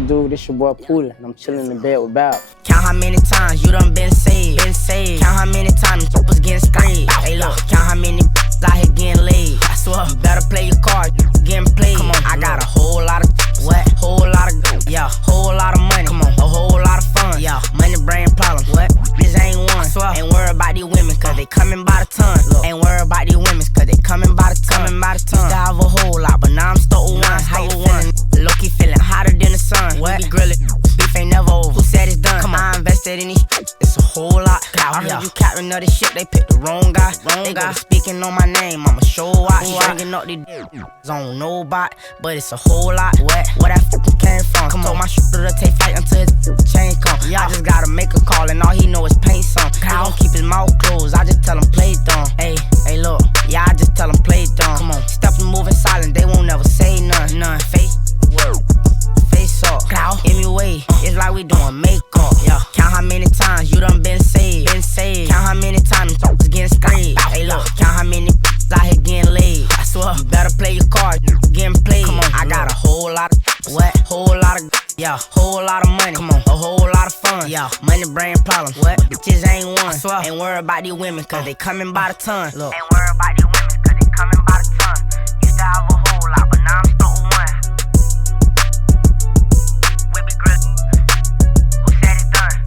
it do? This your boy Poody, and I'm chilling in the bed with Bow. Count how many times you done been saved. Count how many times you was getting sprayed. Hey look, count how many out here getting laid. I swear, you better play your cards, getting played. Come on, I got a whole lot of what? Whole lot of yeah, whole lot of money. Come on, a whole lot of fun. Yeah, money bring problems. What? This ain't one. I swear, ain't worried about these women, cause they coming by the ton. Look, ain't worried about these women, cause they coming by the ton. Used to have a whole lot, but now I'm stuck with one. How you feeling? Low-key feeling hotter than the sun. What? We be grilling, beef ain't never over. Who said it's done? Come on, I invested in these, it's a whole lot. I heard you capping all this shit, they picked the wrong guy. They go speaking on my name, I'ma show out. Stringing up these on nobody, but it's a whole lot. What that fucking came from? Come on, my shooter to take flight until his chain come. I just gotta make a call and all he know is paint some. He gon' keep his mouth closed, I just tell him play dumb. Hey, look, yeah, I just tell him play dumb. Come on, step and moving silent, they won't never say none. Face up, anyway, it's like we doing makeup. Yeah, count how many times you done been saved. Count how many times you was getting sprayed. Hey look, count how many out here getting laid. I swear, you better play your cards, getting played. Come on, I got a whole lot of what? Whole lot of yeah, whole lot of money. Come on, a whole lot of fun. Yeah, money bring problems. What? Bitches ain't one. I swear, ain't worried about these women, cause they coming by the ton. Look, ain't worried about these women, cause they coming by the ton. Used to have a whole lot, but now I'm stuck with one. We be grilling. Who said it's done?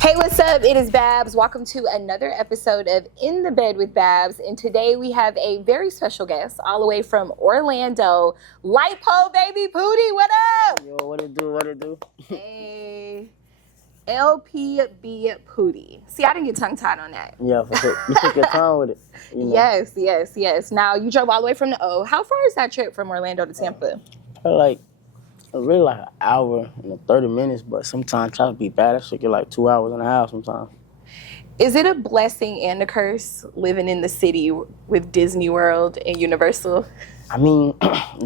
Hey, what's up? It is Babs. Welcome to another episode of In the Bed with Babs. And today we have a very special guest all the way from Orlando. Lipo baby Poody, what up? Yo, what it do? Hey, LPB Poody. See, I didn't get tongue-tied on that. Yeah, for sure. You took your time with it. You know? Yes. Now, you drove all the way from the O. How far is that trip from Orlando to Tampa? Really like an hour and 30 minutes, but sometimes traffic be bad. That shit get like 2 hours and a half sometimes. Is it a blessing and a curse living in the city with Disney World and Universal? I mean,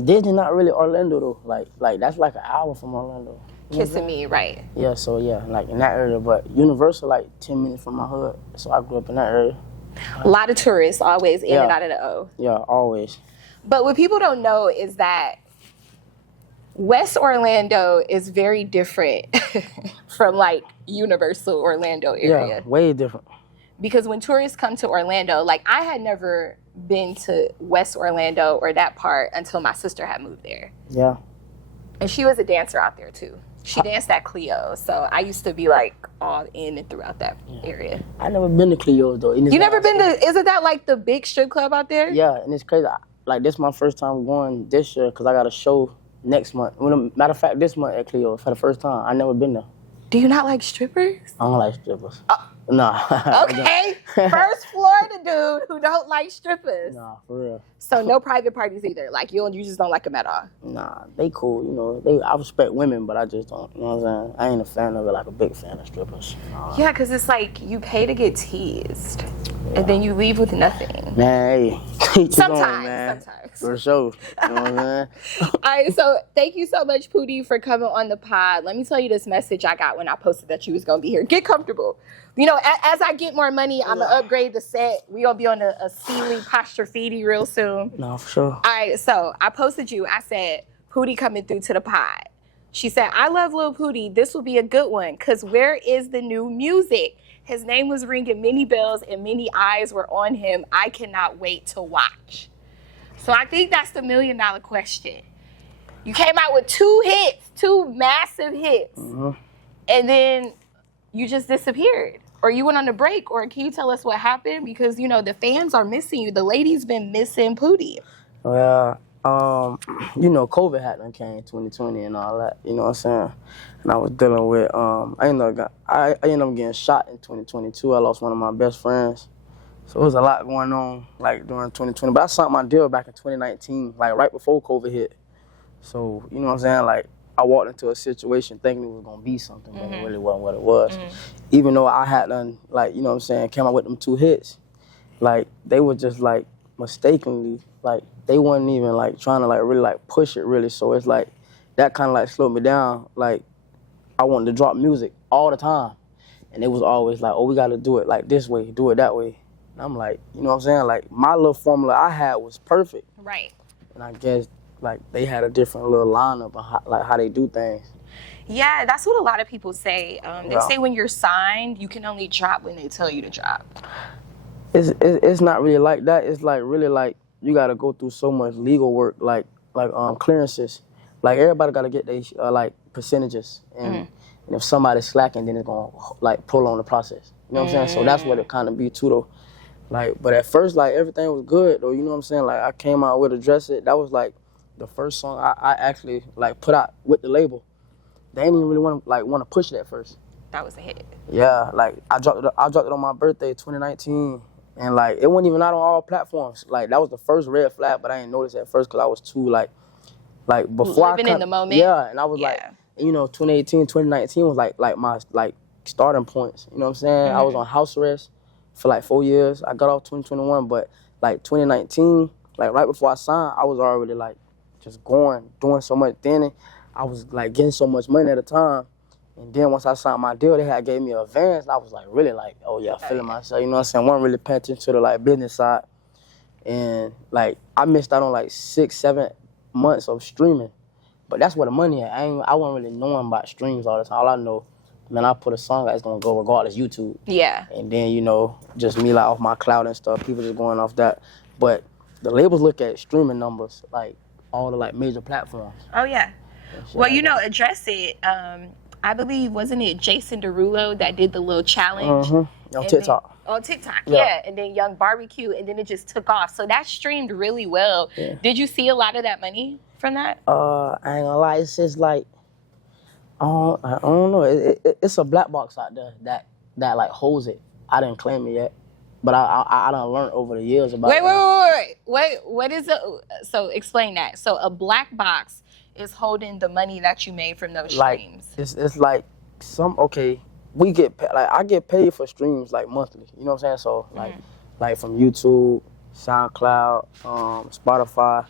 Disney not really Orlando though. Like that's like an hour from Orlando. Kissimmee, right? Yeah, so yeah, like in that area. But Universal like 10 minutes from my hood, so I grew up in that area. A lot of tourists always in and out of the O. Yeah, always. But what people don't know is that West Orlando is very different from like Universal Orlando area. Yeah, way different. Because when tourists come to Orlando, like I had never been to West Orlando or that part until my sister had moved there. Yeah. And she was a dancer out there too. She danced at Cleo, so I used to be like all in and throughout that area. I never been to Cleo though. You never been to? Isn't that like the big strip club out there? Yeah, and it's crazy. Like this is my first time going this year because I got a show next month. Matter of fact, this month at Cleo for the first time. I never been there. Do you not like strippers? I don't like strippers. Nah. Okay. First Florida dude who don't like strippers. Nah, for real. So no private parties either. Like you just don't like them at all. Nah, they cool. You know, I respect women, but I just don't. You know what I'm saying? I ain't a fan of it. Like a big fan of strippers. Yeah, because it's like you pay to get teased, and then you leave with nothing. Man, hey. Sometimes. For sure. You know what I'm saying? All right, so thank you so much, Poody, for coming on the pod. Let me tell you this message I got when I posted that you was going to be here. Get comfortable. You know, as I get more money, I'm going to upgrade the set. We going to be on a Sealy posture feedy real soon. No, for sure. All right, so I posted you. I said, Poody coming through to the pod. She said, I love Lil Poody. This will be a good one because where is the new music? His name was ringing many bells and many eyes were on him. I cannot wait to watch. So I think that's the $1 million question. You came out with 2 hits, 2 massive hits, and then you just disappeared. Or you went on a break, or can you tell us what happened? Because, you know, the fans are missing you. The ladies been missing Poody. Well, you know, COVID had came 2020 and all that, you know what I'm saying? And I was dealing with, I ended up getting shot in 2022. I lost one of my best friends. So it was a lot going on, like, during 2020. But I signed my deal back in 2019, like, right before COVID hit. So, you know what I'm saying? Like, I walked into a situation thinking it was going to be something, but it really wasn't what it was. Even though I had done, like, you know what I'm saying, came out with them 2 hits, like, they were just, like, mistakenly, like, they wasn't even, like, trying to, like, really, like, push it, really. So it's, like, that kind of, like, slowed me down. Like, I wanted to drop music all the time. And it was always like, oh, we got to do it, like, this way, do it that way. And I'm like, you know what I'm saying? Like, my little formula I had was perfect. Right. And I guess, like, they had a different little lineup of how they do things. Yeah, that's what a lot of people say. They Yeah. say when you're signed, you can only drop when they tell you to drop. It's not really like that. It's like really like you got to go through so much legal work, like clearances. Like everybody got to get their like percentages, and if somebody's slacking, then it's gonna like prolong the process. You know what I'm saying? So that's what it kind of be too though. Like, but at first, like everything was good though. You know what I'm saying? Like I came out with Address It. That was like the first song I actually like put out with the label. They didn't even really want to push it at first. That was a hit. Yeah, like I dropped it on my birthday, 2019, and like it wasn't even out on all platforms. Like that was the first red flag, but I didn't notice at first because I was too like before living in the moment. Yeah, and I was like, you know, 2018, 2019 was like my like starting points. You know what I'm saying? I was on house arrest for like 4 years. I got off 2021, but like 2019, like right before I signed, I was already like just doing so much. Then I was like getting so much money at a time. And then once I signed my deal, they gave me an advance. And I was like really like, oh yeah, feeling myself. You know what I'm saying? I wasn't really paying attention to the like business side. And like I missed out on like 6-7 months of streaming. But that's where the money at. I wasn't really knowing about streams all the time. All I know, man, I put a song that's gonna go regardless YouTube. Yeah. And then, you know, just me like off my cloud and stuff, people just going off that. But the labels look at streaming numbers, like all the like major platforms. Oh yeah. Well, you know, Address It. I believe, wasn't it Jason Derulo that did the little challenge? On TikTok. On TikTok, yeah. And then Young Barbecue, and then it just took off. So that streamed really well. Yeah. Did you see a lot of that money from that? I ain't gonna lie, it's just like, I don't know. It's a black box out there that like holds it. I didn't claim it yet, but I done learned over the years about Wait, what is it? So explain that. So a black box is holding the money that you made from those streams. Like, it's like we get like I get paid for streams like monthly. You know what I'm saying? So like from YouTube, SoundCloud, Spotify,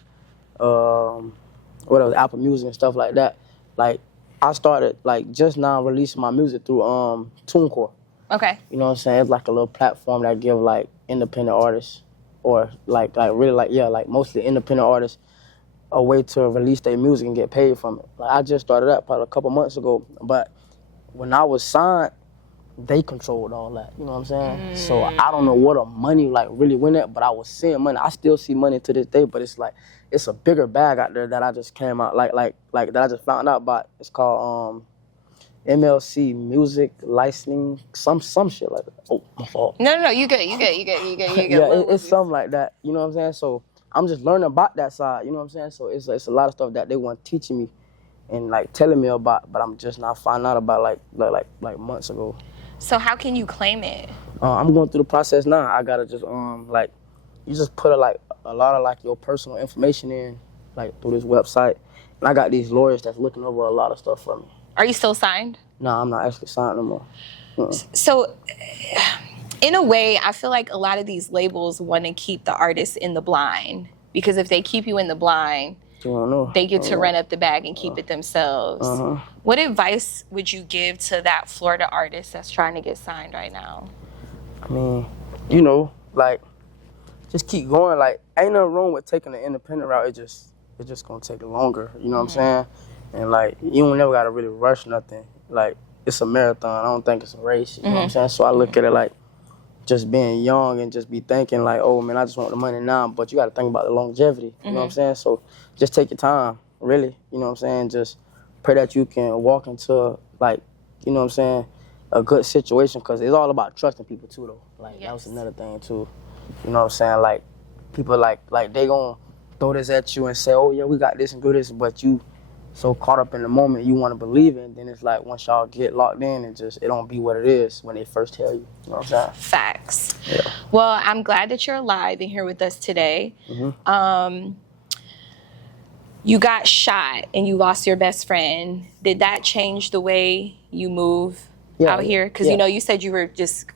what else, Apple Music and stuff like that. Like I started like just now releasing my music through TuneCore. Okay. You know what I'm saying? It's like a little platform that give like independent artists or like really like mostly independent artists a way to release their music and get paid from it. Like I just started that probably a couple months ago, but when I was signed, they controlled all that. You know what I'm saying? So I don't know where the money like really went at, but I was seeing money. I still see money to this day, but it's like it's a bigger bag out there that I just came out like that I just found out about. It's called MLC Music Licensing, some shit like that. Oh, my fault. No, you good. Yeah, it's something like that. You know what I'm saying? So I'm just learning about that side, you know what I'm saying? So it's a lot of stuff that they weren't teaching me and like telling me about, but I'm just not finding out about like months ago. So how can you claim it? I'm going through the process now. I gotta just like you just put a lot of like your personal information in like through this website, and I got these lawyers that's looking over a lot of stuff for me. Are you still signed? No, I'm not actually signed no more. So, in a way, I feel like a lot of these labels want to keep the artists in the blind, because if they keep you in the blind, they get to run up the bag and keep it themselves. What advice would you give to that Florida artist that's trying to get signed right now? I mean, you know, like, just keep going. Like, ain't nothing wrong with taking the independent route. It's just gonna take longer. You know what I'm saying? And like, you don't never gotta really rush nothing. Like, it's a marathon. I don't think it's a race. You know what I'm saying? So I look at it like just being young and just be thinking like, oh man, I just want the money now. But you gotta think about the longevity. You know what I'm saying? So just take your time, really. You know what I'm saying? Just pray that you can walk into like, you know what I'm saying, a good situation, because it's all about trusting people too though. Like that was another thing too. You know what I'm saying? Like people like they gonna throw this at you and say, oh yeah, we got this and do this, but you so caught up in the moment you want to believe it, and then it's like once y'all get locked in, it don't be what it is when they first tell you. You know what I'm saying? Facts. Yeah. Well, I'm glad that you're alive and here with us today. You got shot and you lost your best friend. Did that change the way you move out here? Because you know, you said you were just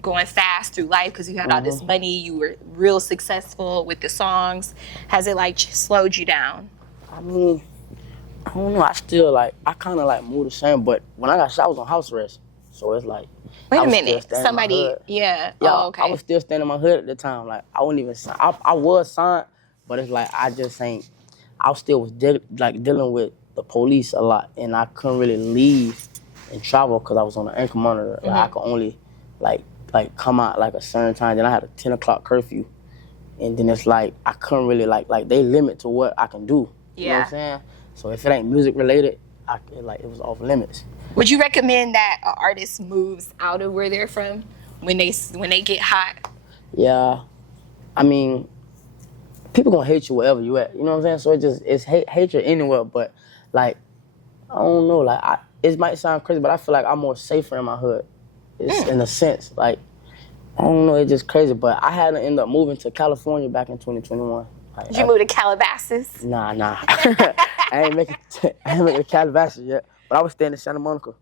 going fast through life because you had all this money. You were real successful with the songs. Has it like slowed you down? I mean, I don't know. I still like, I kind of like move the same, but when I got shot, I was on house arrest. So it's like, Wait I a was still minute. staying in my Somebody, hood. yeah. Yeah, Oh, okay. I was still staying in my hood at the time. Like I wasn't even signed. I was signed, but it's like I just ain't. I still was dealing with the police a lot, and I couldn't really leave and travel because I was on an ankle monitor. Like I could only like come out like a certain time. Then I had a 10 o'clock curfew, and then it's like I couldn't really like they limit to what I can do. You know what I'm saying? So if it ain't music related, it was off limits. Would you recommend that an artist moves out of where they're from when they get hot? Yeah, I mean, people gonna hate you wherever you at. You know what I'm saying? So it's hatred anywhere. But like, I don't know. Like, it might sound crazy, but I feel like I'm more safer in my hood. It's in a sense. Like, I don't know. It's just crazy. But I had to end up moving to California back in 2021. Like, Did you move to Calabasas? Nah. I ain't make it to Calabasas yet. But I was staying in Santa Monica.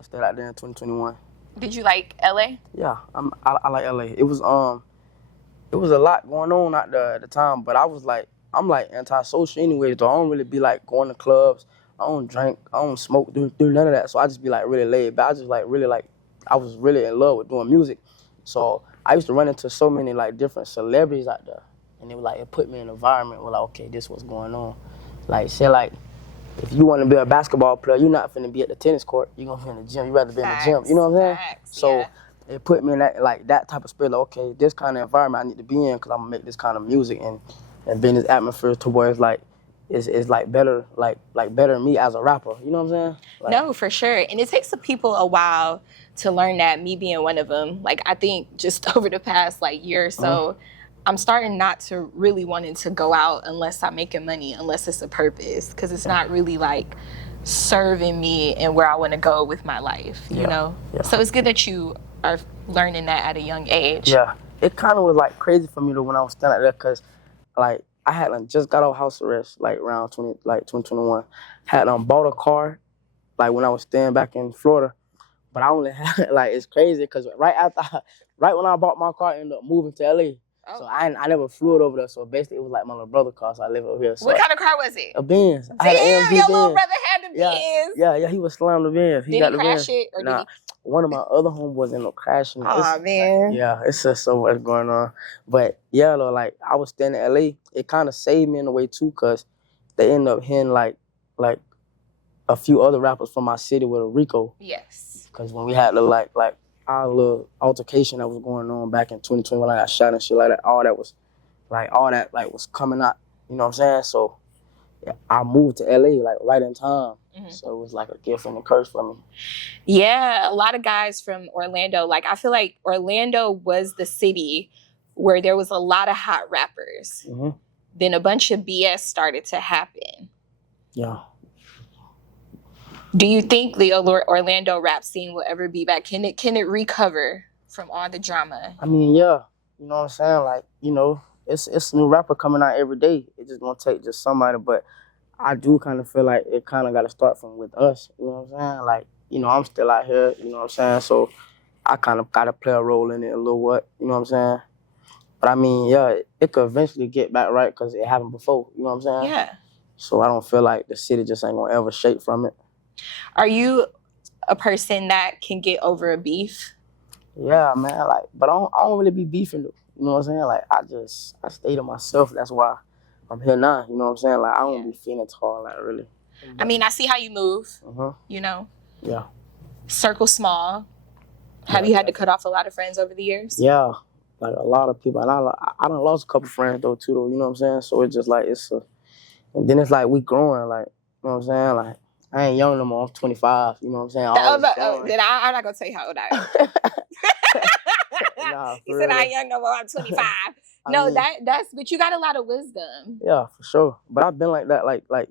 I stayed out there in 2021. Did you like LA? Yeah, I like LA. It was a lot going on out there at the time, but I'm like antisocial anyways, though. I don't really be like going to clubs. I don't drink. I don't smoke, do none of that. So I just be like really laid back. I just like really like, I was really in love with doing music. So I used to run into so many like different celebrities out there. And it put me in an environment where like, okay, this what's going on. Like, say like, if you want to be a basketball player, you're not finna be at the tennis court. You're gonna be in the gym. You'd rather be in the gym. You know what I'm saying? So it put me in that type of spirit. Like, okay, this kind of environment I need to be in because I'm gonna make this kind of music and be in this atmosphere to where it's like it's like better better me as a rapper. You know what I'm saying? Like, no, for sure. And it takes the people a while to learn that. Me being one of them. Like I think just over the past like year or so. I'm starting not to really wanting to go out unless I'm making money, unless it's a purpose, because it's not really like serving me and where I want to go with my life, you know? Yeah. So it's good that you are learning that at a young age. Yeah. It kind of was like crazy for me though when I was standing there because like I had like just got out house arrest like around 2021. Had bought a car like when I was staying back in Florida, but I only had like it's crazy because right when I bought my car, I ended up moving to LA. So I never flew it over there. So basically, it was like my little brother car. So I live over here. So what kind of car was it? A Benz. Damn, your little brother had the Benz. Yeah, he was slamming the Benz. Did he crash it or did he? One of my other homeboys ended up crashing. Oh man. Yeah, it's just so much going on. But yeah, though, like I was staying in LA. It kind of saved me in a way too, cause they ended up hearing like a few other rappers from my city with a Rico. Yes. Cause when we had the like our little altercation that was going on back in 2020 when I got shot and shit like that, all that was coming out, you know what I'm saying? So yeah, I moved to LA like right in time. So it was like a gift and a curse for me. Yeah, a lot of guys from Orlando, like I feel like Orlando was the city where there was a lot of hot rappers. Then a bunch of BS started to happen. Yeah. Do you think the Orlando rap scene will ever be back? Can it recover from all the drama? I mean, yeah. You know what I'm saying? Like, you know, it's a new rapper coming out every day. It's just gonna take just somebody, but I do kind of feel like it kind of got to start from with us. You know what I'm saying? Like, you know, I'm still out here. You know what I'm saying? So I kind of got to play a role in it a little what. You know what I'm saying? But I mean, yeah, it could eventually get back right because it happened before. You know what I'm saying? Yeah. So I don't feel like the city just ain't gonna ever shake from it. Are you a person that can get over a beef? Yeah, man. Like, but I don't really be beefing though. You know what I'm saying? Like, I stay to myself. That's why I'm here now. You know what I'm saying? Like, I don't be feeling tall, like really. I mean, I see how you move. You know. Yeah. Circle small. Have you had to cut off a lot of friends over the years? Yeah, like a lot of people, and I done lost a couple friends though too. Though, you know what I'm saying? So it's just like and then it's like we growing. Like, you know what I'm saying? Like. I ain't young no more. I'm 25. You know what I'm saying? Then I'm not gonna tell you how old I am. Nah, he said I ain't young no more. I'm 25. No, that's. But you got a lot of wisdom. Yeah, for sure. But I've been like that, like I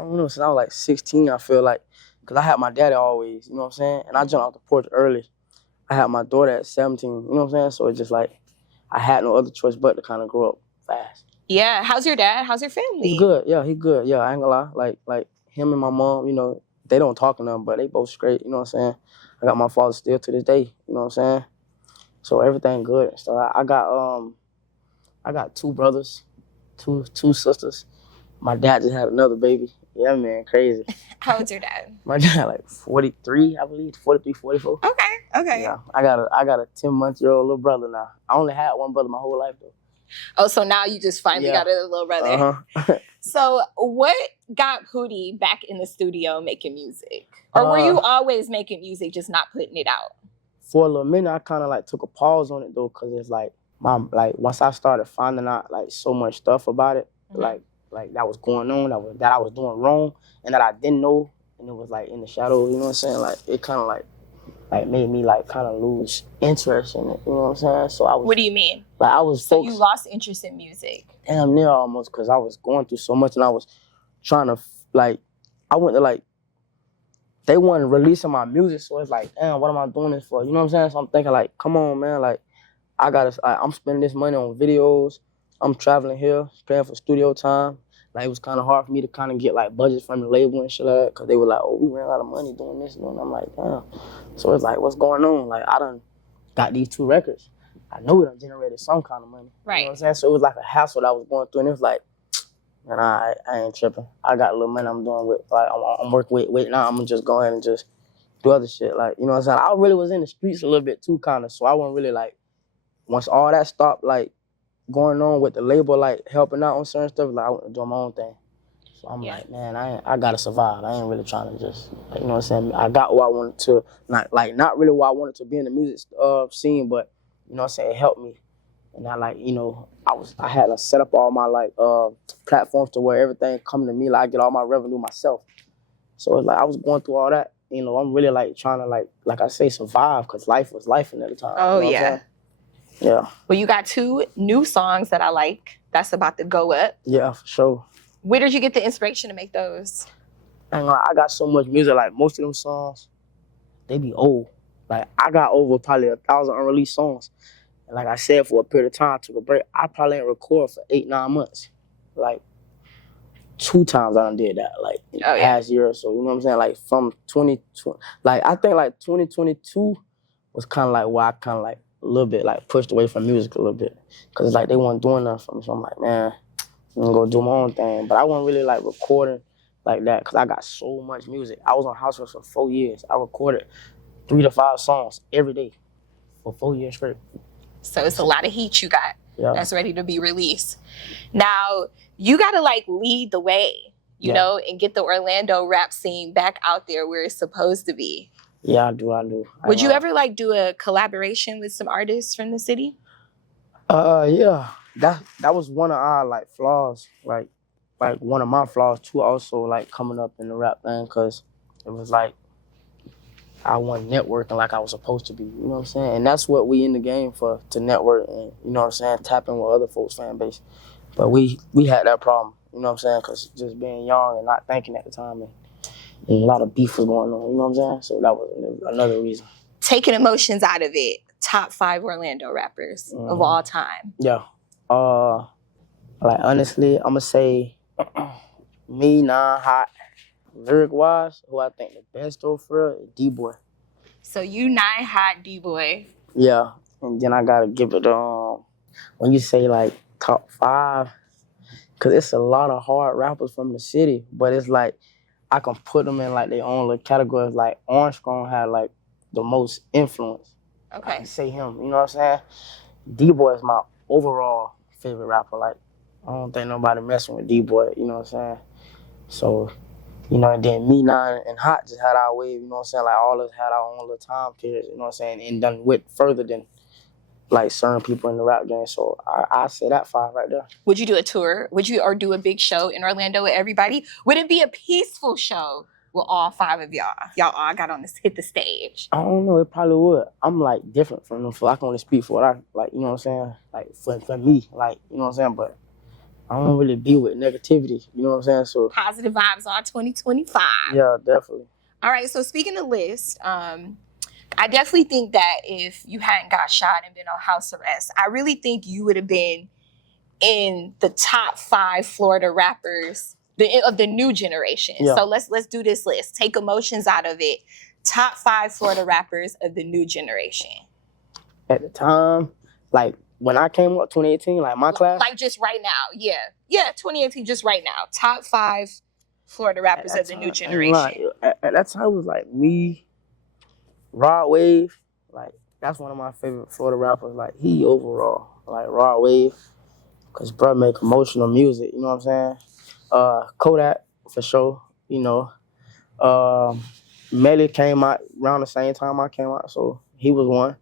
don't know, since I was like 16. I feel like, cause I had my daddy always. You know what I'm saying? And I jumped off the porch early. I had my daughter at 17. You know what I'm saying? So it's just like I had no other choice but to kind of grow up fast. Yeah. How's your dad? How's your family? He's good. Yeah, he good. Yeah, I ain't gonna lie. Like. Him and my mom, you know, they don't talk to them, but they both straight, you know what I'm saying? I got my father still to this day, you know what I'm saying? So everything good. So I got two brothers, two sisters. My dad just had another baby, Yeah, man, crazy. How old's your dad? My dad like 43, I believe, 43, 44. Okay. Yeah, I got a 10-month-old little brother now. I only had one brother my whole life though. Oh, so now you just finally got a little brother. So what got Poody back in the studio making music? Or were you always making music, just not putting it out? For a little minute, I kind of like took a pause on it though, cause it's like once I started finding out like so much stuff about it, like that was going on, that I was doing wrong, and that I didn't know, and it was like in the shadows. You know what I'm saying? Like it kind of like made me like kind of lose interest in it. You know what I'm saying? So I was. What do you mean? Like I was. So you lost interest in music? Damn near almost, cause I was going through so much, and I was trying to like. I went to like. They weren't releasing my music, so it's like, damn, what am I doing this for? You know what I'm saying? So I'm thinking like, come on, man, like I'm spending this money on videos. I'm traveling here, paying for studio time. Like it was kind of hard for me to kind of get like budgets from the label and shit like that, cause they were like, oh, we ran out of money doing this and I'm like, damn. So it's like, what's going on? Like I done got these 2 records. I know it done generated some kind of money. Right. You know what I'm saying? So it was like a hassle that I was going through, and it was like, man, I ain't tripping. I got a little money I'm doing with, like I'm working with now. I'm gonna just go ahead and just do other shit. Like, you know what I'm saying? I really was in the streets a little bit too, kind of. So I wasn't really like, once all that stopped, like going on with the label, like helping out on certain stuff, like I went to do my own thing. So I'm like, man, I gotta survive. I ain't really trying to just, like, you know what I'm saying? I got what I wanted to, not really what I wanted to be in the music scene, but you know what I'm saying? It helped me. And I like, you know, I had to set up all my like platforms to where everything come to me, like I get all my revenue myself. So it's like I was going through all that. You know, I'm really like trying to like I say, survive, because life was life at the time. Oh, you know yeah. Yeah. Well, you got 2 new songs that I like. That's about to go up. Yeah, for sure. Where did you get the inspiration to make those? And I got so much music, like most of them songs, they be old. Like I got over probably 1,000 unreleased songs. And like I said, for a period of time, I took a break. I probably ain't record for 8-9 months. Like 2 times I done did that, like in the past year or so. You know what I'm saying? Like from 2020, like I think like 2022 was kind of like where I kind of like a little bit like pushed away from music a little bit, cause it's like they weren't doing nothing for me. So I'm like, man, I'm gonna go do my own thing. But I wasn't really like recording like that, cause I got so much music. I was on house arrest for 4 years. I recorded 3 to 5 songs every day for 4 years straight. So it's a lot of heat you got that's ready to be released. Now, you got to like lead the way, you know, and get the Orlando rap scene back out there where it's supposed to be. Yeah, I do. Would you ever like do a collaboration with some artists from the city? Yeah. That was one of our like flaws, like one of my flaws too, also like coming up in the rap thing, cause it was like I wasn't networking like I was supposed to be, you know what I'm saying? And that's what we in the game for, to network and, you know what I'm saying, tap in with other folks' fan base. But we had that problem, you know what I'm saying, because just being young and not thinking at the time, and a lot of beef was going on, you know what I'm saying? So that was another reason. Taking emotions out of it, top 5 Orlando rappers of all time. Yeah. Like honestly, I'm gonna say me, Hot. Lyric-wise, who I think the best though for real is D-Boy. So you 9 Hot, D-Boy. Yeah, and then I gotta give it when you say like top 5, cause it's a lot of hard rappers from the city, but it's like I can put them in like their own little categories. Like Armstrong had like the most influence. Okay. I can say him, you know what I'm saying? D-Boy is my overall favorite rapper. Like I don't think nobody messing with D-Boy, you know what I'm saying? So, you know, and then me, Nine, and Hot just had our wave, you know what I'm saying? Like, all of us had our own little time period, you know what I'm saying? And done went further than, like, certain people in the rap game. So I say that 5 right there. Would you do a tour? Would you, or do a big show in Orlando with everybody? Would it be a peaceful show with all 5 of y'all? Y'all all got on this, hit the stage. I don't know, it probably would. I'm, like, different from them, so I can only speak for what I, like, you know what I'm saying? Like, for me, like, you know what I'm saying? But I don't really deal with negativity, you know what I'm saying? So positive vibes all 2025. Yeah, definitely. All right, so speaking of list, I definitely think that if you hadn't got shot and been on house arrest, I really think you would have been in the top 5 Florida rappers of the new generation. Yeah. So let's do this list. Take emotions out of it. Top 5 Florida rappers of the new generation. At the time, like when I came up, 2018, like my class? Like just right now, yeah. Yeah, 2018, just right now. Top 5 Florida rappers of the new generation. At that time, it was like me, Rod Wave. Like, that's one of my favorite Florida rappers. Like, he overall. Like, Rod Wave. Because bro make emotional music, you know what I'm saying? Kodak, for sure, you know. Melly came out around the same time I came out, so he was one.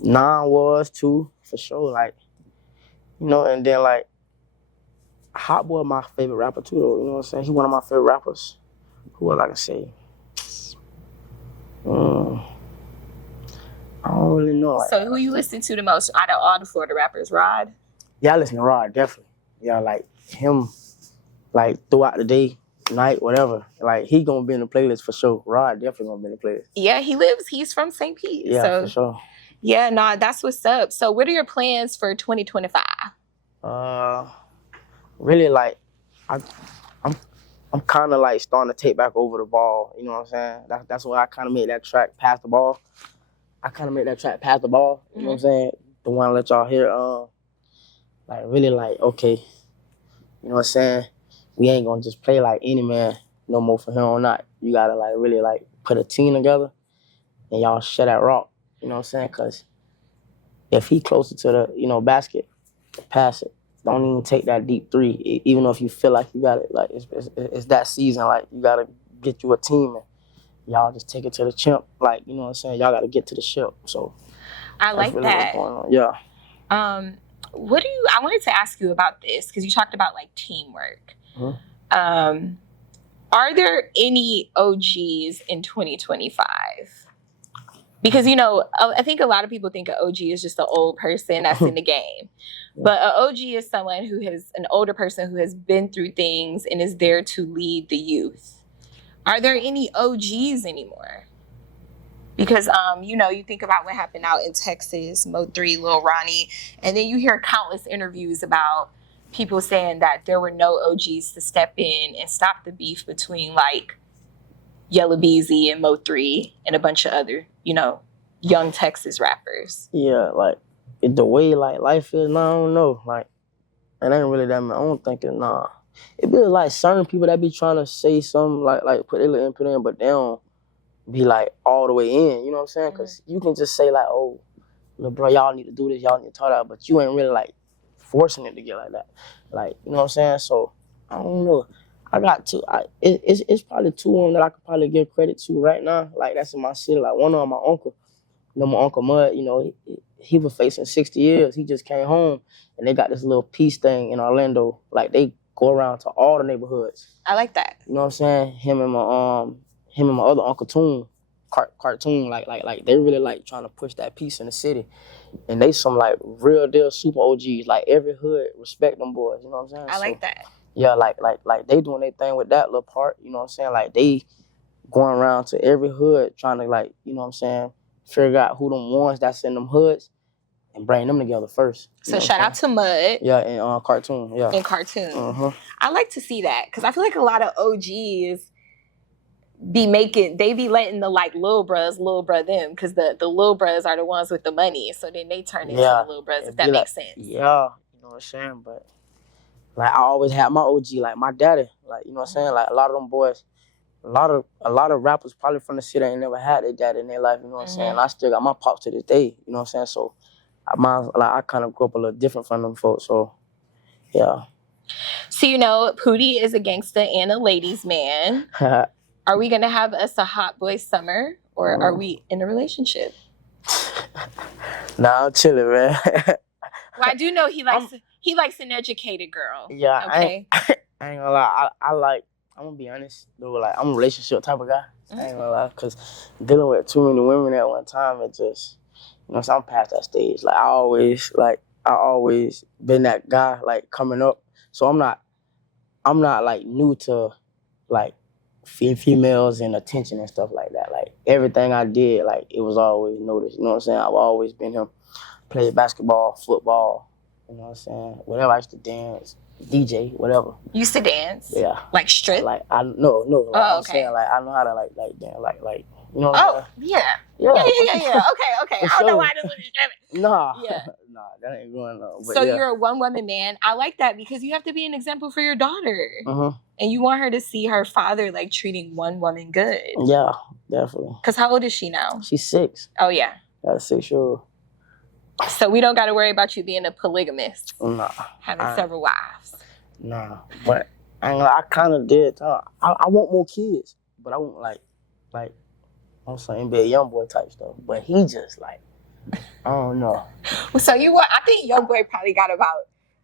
Nine was two, for sure, like, you know, and then, like, Hot Boy, my favorite rapper, too, though, you know what I'm saying? He one of my favorite rappers. Who else I can say? I don't really know. Like, So who you listen to the most out of all the Florida rappers? Rod? yeah, I listen to Rod, definitely. Yeah, like, him, like, throughout the day, night, whatever. Like, he gonna be in the playlist for sure. Rod definitely gonna be in the playlist. Yeah, he's from St. Pete. Yeah, so, for sure. Yeah, nah, that's what's up. So what are your plans for 2025? Really, like, I'm kind of, like, starting to take back over the ball. You know what I'm saying? That's why I kind of made that track Pass the Ball. You know what I'm saying? The one I let y'all hear. Like, really, like, okay. You know what I'm saying? We ain't gonna just play like any man no more from here on out. You gotta, like, really, like, put a team together and y'all shut that rock. You know what I'm saying? Because if he closer to the, you know, basket, pass it. Don't even take that deep three, even though if you feel like you got it. Like, it's that season. Like, you got to get you a team and y'all just take it to the chimp. Like, you know what I'm saying? Y'all got to get to the ship. So I like really that. What's going on. Yeah. I wanted to ask you about this because you talked about, like, teamwork. Mm-hmm. Are there any OGs in 2025? Because, you know, I think a lot of people think an OG is just an old person that's in the game. But an OG is someone an older person who has been through things and is there to lead the youth. Are there any OGs anymore? Because, you know, you think about what happened out in Texas, Mo3, Lil Ronnie, and then you hear countless interviews about people saying that there were no OGs to step in and stop the beef between, like, Yella Beezy and Mo3 and a bunch of other, you know, young Texas rappers. Yeah, like, the way, like, life is now, I don't know. Like, it ain't really that much. I don't think nah. It be, like, certain people that be trying to say something, like put their little input in, but they don't be, like, all the way in. You know what I'm saying? Because you can just say, like, oh, little bro, y'all need to do this, y'all need to talk that, but you ain't really, like, forcing it to get like that. Like, you know what I'm saying? So, I don't know. I got two. It's probably two of them that I could probably give credit to right now. Like, that's in my city. Like, one of them, my uncle. You know, my Uncle Mud, you know, he was facing 60 years. He just came home, and they got this little peace thing in Orlando. Like, they go around to all the neighborhoods. I like that. You know what I'm saying? Him and my other Uncle Toon, Cartoon, like they really, like, trying to push that peace in the city. And they some, like, real deal super OGs. Like, every hood respect them boys. You know what I'm saying? I like that. Yeah, like they doing their thing with that little part. You know what I'm saying? Like, they going around to every hood trying to, like, you know what I'm saying, figure out who them ones that's in them hoods and bring them together first. So shout out to Mud. Yeah, and Cartoon. Yeah. And Cartoon. Uh-huh. I like to see that because I feel like a lot of OGs be letting the, like, little bruh them because the little bruhs are the ones with the money. So then they turn into the little bruhs, if that makes sense. Yeah, you know what I'm saying? But, like, I always had my OG, like my daddy. Like, you know what I'm saying? Like, a lot of them boys, a lot of rappers probably from the city ain't never had their dad in their life, you know what I'm saying? I still got my pops to this day, you know what I'm saying? So I kind of grew up a little different from them folks, so yeah. So, you know, Poody is a gangster and a ladies' man. Are we gonna have us a hot boy summer, or are we in a relationship? Nah, I'm chilling, man. Well, I do know he likes an educated girl. Yeah, okay. I ain't gonna lie. I'm gonna be honest, though, like, I'm a relationship type of guy. I ain't gonna lie, because dealing with too many women at one time, it just, you know, so I'm past that stage. Like, I always been that guy, like, coming up. So I'm not like, new to, like, females and attention and stuff like that. Like, everything I did, like, it was always noticed. You know what I'm saying? I've always been him. Played basketball, football, you know what I'm saying? Whatever, I used to dance. DJ, whatever. You used to dance? Yeah. Like strip? Like, no. Like, oh, I'm okay. saying, like, I know how to, like dance, like You know what I'm saying? Yeah. Okay. I don't know why this was Nah. Yeah. Nah, that ain't going on. But So you're a one-woman man. I like that because you have to be an example for your daughter. Mm-hmm. And you want her to see her father like treating one woman good. Yeah, definitely. Because how old is she now? She's 6. Oh, yeah. Got a 6-year-old. So we don't got to worry about you being a polygamist. Nah. Having several wives. Nah. But I kind of did. I want more kids. But I want like I'm saying NBA YoungBoy type stuff. But he just like, I don't know. So I think YoungBoy probably got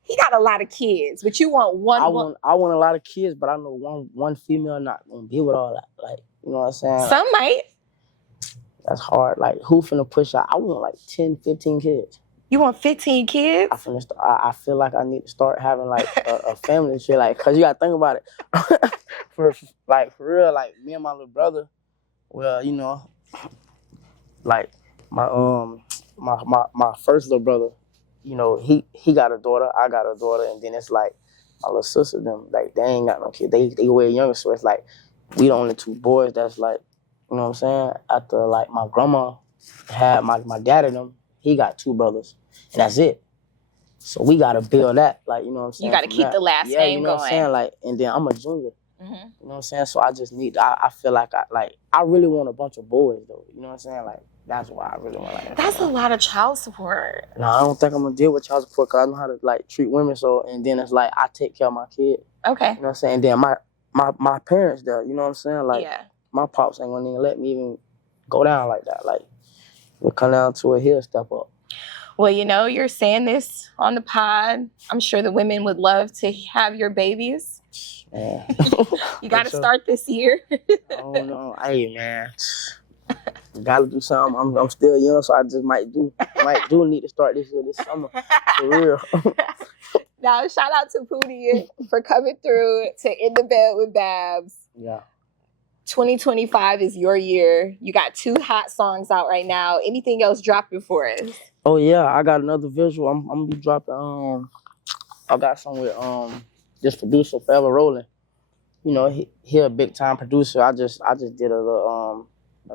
he got a lot of kids, but you want one. I want a lot of kids, but I know one female not gonna be with all that. Like, you know what I'm saying? Some might. That's hard. Like, who finna push out? I want like 10, 15 kids. You want 15 kids? I feel like I need to start having like a family and shit. Like, cause you gotta think about it. for real, like me and my little brother. Well, you know, like my first little brother. You know, he got a daughter. I got a daughter, and then it's like my little sister. Them like they ain't got no kid. They way younger, so it's like we the only 2 boys. That's like, you know what I'm saying? After like my grandma had my dad and them, he got 2 brothers, and that's it. So we gotta build that, like, you know what I'm saying? You gotta keep the last name you know going. What I'm saying? Like, and then I'm a junior. Mm-hmm. You know what I'm saying? So I just need. I feel like I really want a bunch of boys though. You know what I'm saying? Like that's why I really want like. That's a lot of child support. No, I don't think I'm gonna deal with child support because I know how to like treat women. So and then it's like I take care of my kid. Okay. You know what I'm saying? And then my parents there. You know what I'm saying? Like my pops ain't gonna even let me even go down like that. Like we come down to it, he'll step up. Well, you know, you're saying this on the pod. I'm sure the women would love to have your babies. Man. You got to start this year. I don't know. Hey, man. Gotta do something. I'm still young, so I just might do need to start this year, this summer. For real. Now, shout out to Poody for coming through to In the Bed with Babs. Yeah. 2025 is your year. You got 2 hot songs out right now. Anything else dropping for us? Oh yeah, I got another visual. I'm gonna be dropping. I got some with this producer Forever Rolling. You know, he a big time producer. I just did a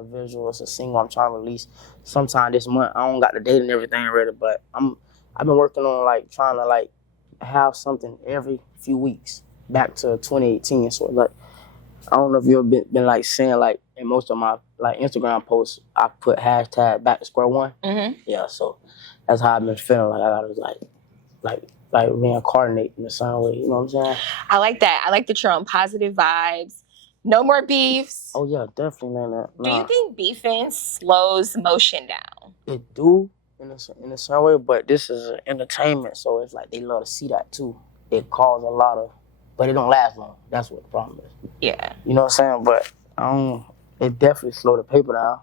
visual. It's a single I'm trying to release sometime this month. I don't got the date and everything ready, but I've been working on like trying to like have something every few weeks back to 2018. So like I don't know if you've been like saying like in most of my like Instagram posts I put hashtag back to square one. Mm-hmm. Yeah, so that's how I've been feeling. Like I gotta like reincarnate in the same way. You know what I'm saying? I like that. I like that you're on positive vibes. No more beefs. Oh yeah, definitely, man. Nah. Do you think beefing slows motion down? It do in the same way, but this is entertainment, so it's like they love to see that too. It causes a lot of, but it don't last long. That's what the problem is. Yeah. You know what I'm saying? But it definitely slow the paper down.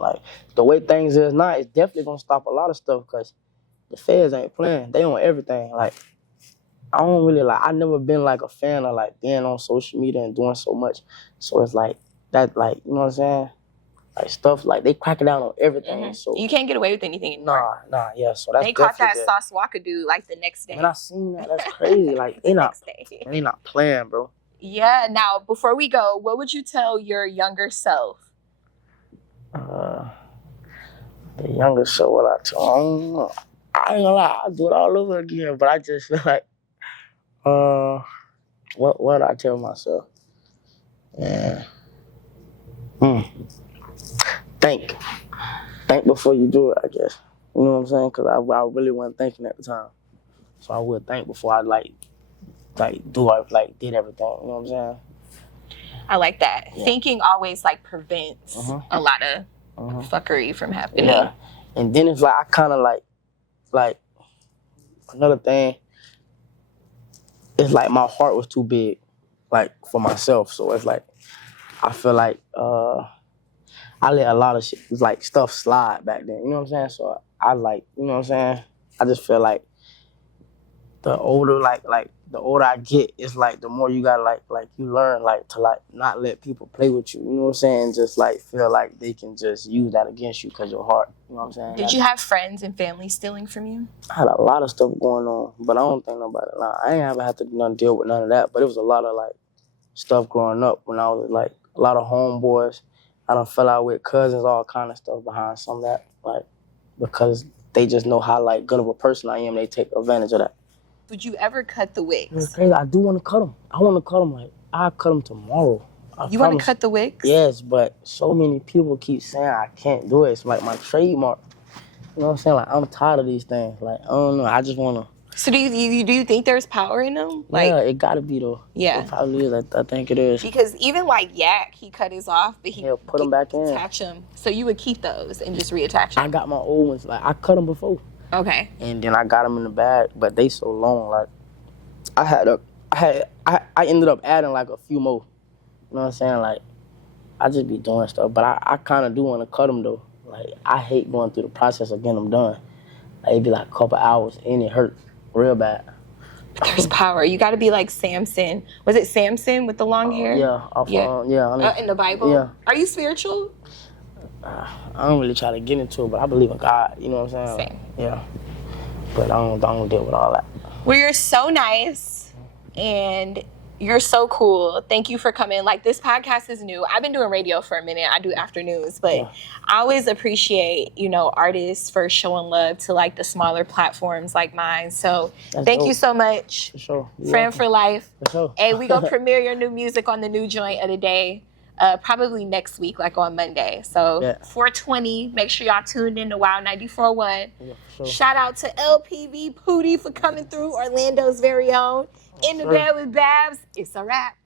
Like the way things is now, it's definitely gonna stop a lot of stuff because the feds ain't playing. They own everything. Like I don't really I never been like a fan of like being on social media and doing so much. So it's like that, like, you know what I'm saying? Like stuff like they cracking down on everything. Mm-hmm. So you can't get away with anything anymore. Nah, yeah. So that's they caught that Sauce Walker dude like the next day. Man, I seen that. That's crazy. Like they not playing, bro. Yeah. Now, before we go, what would you tell your younger self? The younger self, what I tell? I don't know. I ain't gonna lie, I'll do it all over again. But I just feel like, what do I tell myself? Yeah. Think before you do it, I guess. You know what I'm saying? Because I really wasn't thinking at the time. So I would think before I did everything. You know what I'm saying? I like that. Yeah. Thinking always prevents a lot of fuckery from happening. Yeah. And then it's I kind of like another thing. It's my heart was too big, for myself. So it's I feel like I let a lot of shit, stuff slide back then. You know what I'm saying? So I you know what I'm saying? I just feel like the older, the older I get, it's the more you gotta you learn to not let people play with you. You know what I'm saying? Just feel like they can just use that against you because your heart. You know what I'm saying? Did you have friends and family stealing from you? I had a lot of stuff going on, but I don't think nobody. I ain't ever had to deal with none of that. But it was a lot of stuff growing up when I was a lot of homeboys I done fell out with cousins, all kind of stuff behind some of that, like, because they just know how, like, good of a person I am. They take advantage of that. Would you ever cut the wigs? It's crazy. I do want to cut them. I want to cut them, like, I'll cut them tomorrow. You want to cut the wigs? Yes, but so many people keep saying I can't do it. It's like my trademark. You know what I'm saying? Like, I'm tired of these things. Like, I don't know. I just want to. So do you think there's power in them? Like, yeah, it got to be, though. Yeah. It probably is. I think it is. Because even like Yak, he cut his off, but He'll put them back in. Attach them. So you would keep those and just reattach them? I got my old ones. Like, I cut them before. Okay. And then I got them in the bag, but they so long. Like, I ended up adding like a few more. You know what I'm saying? Like, I just be doing stuff, but I kind of do want to cut them though. Like, I hate going through the process of getting them done. Like, it'd be like a couple hours and it hurt real bad. There's power. You got to be like Samson. Was it Samson with the long hair? Yeah. In the Bible? Yeah. Are you spiritual? I don't really try to get into it, but I believe in God. You know what I'm saying? Same. Yeah. But I don't deal with all that. Well, you're so nice and you're so cool. Thank you for coming. Like, this podcast is new. I've been doing radio for a minute. I do afternoons, but I always appreciate, artists for showing love to like the smaller platforms like mine. So thank you so much. For sure. Friend for life. For sure. And we gonna premiere your new music on the new joint of the day. Probably next week, like on Monday. So 420, make sure y'all tuned in to Wild 94.1. Yeah, for sure. Shout out to LPB Poody for coming through, Orlando's very own. In the Bed with Babs, it's a wrap.